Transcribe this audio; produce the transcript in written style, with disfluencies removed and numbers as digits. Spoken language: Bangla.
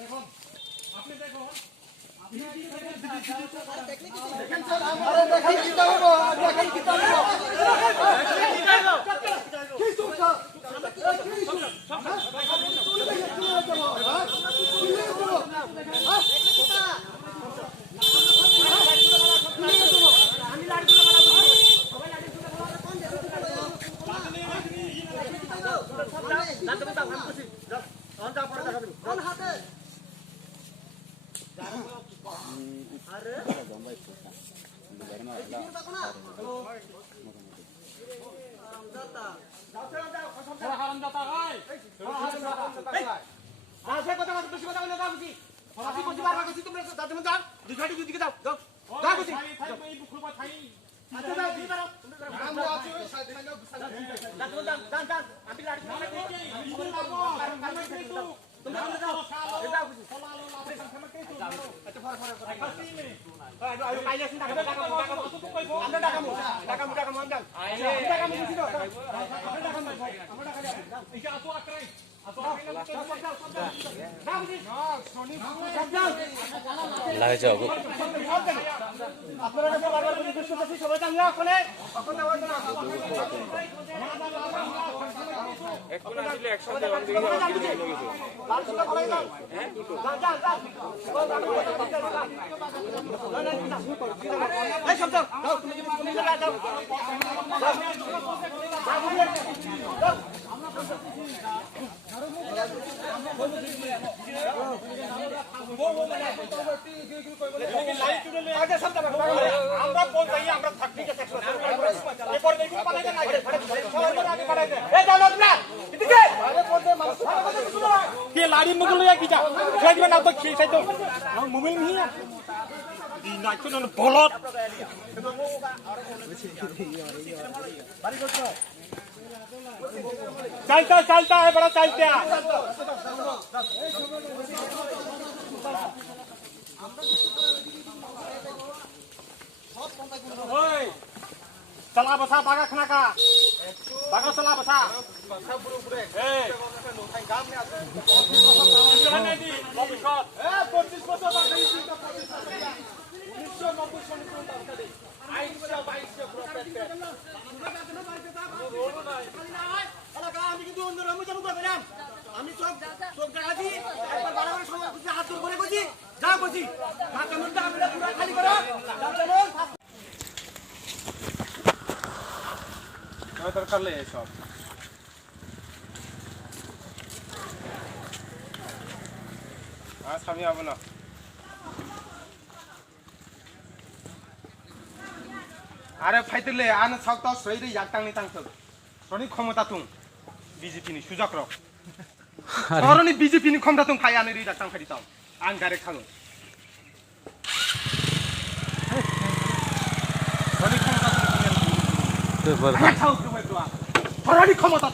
দেখুন আপনি দেখুন দেখেন স্যার আমারে দেখেন কি করব দেখেন কি করব কিছু স্যার লাগে যাও আপনারা কাছে বারবার রিকোয়েস্ট করতেছি সবাই জানলা ওখানে এখন আসলে একসাথে অনগিরি লালসুলা বলাই দাও হ্যাঁ যান এই সব দাও তুমি কি পুলিশ লাগা দাও আমরা কোন যাই আমরা থাকি আছে এরপর দেখি পালাইতে না সবার আগে পালাইতে এই জানো না এদিকে আরে বলতে মানুষ সারা কথা কিছু না কে লাড়ি মুগুল লইয়া কি যা খাই দিবা না তো খেয়ে খাই তো আমার মোবাইল নি দি না কোন বলত चलता है बड़ा चलते हैं चला बसा बागा खाना का बागा चला बसा আমি কিন্তু অন্য রকম চালু করবে না আমি চোখ দেখা দিই একবার বারবার সময় হাত ধরে করে করছি যা করছি ঢাকা মধ্যে আমরা পুরো খালি করো দরকার নেই সব আজ আমি আবো না আরে ফাইতেলে আন সাউতা সইরে ইয়াকটাংনি তাংসল সনি ক্ষমতা তুং বিজেপি नि सुजाक रक सरनि बिजेपि नि खमता तुम फाय आने रिडाक्टां फायदिताव आं डाइरेक्ट थाङो सरनि खमता तुम सरनि खमता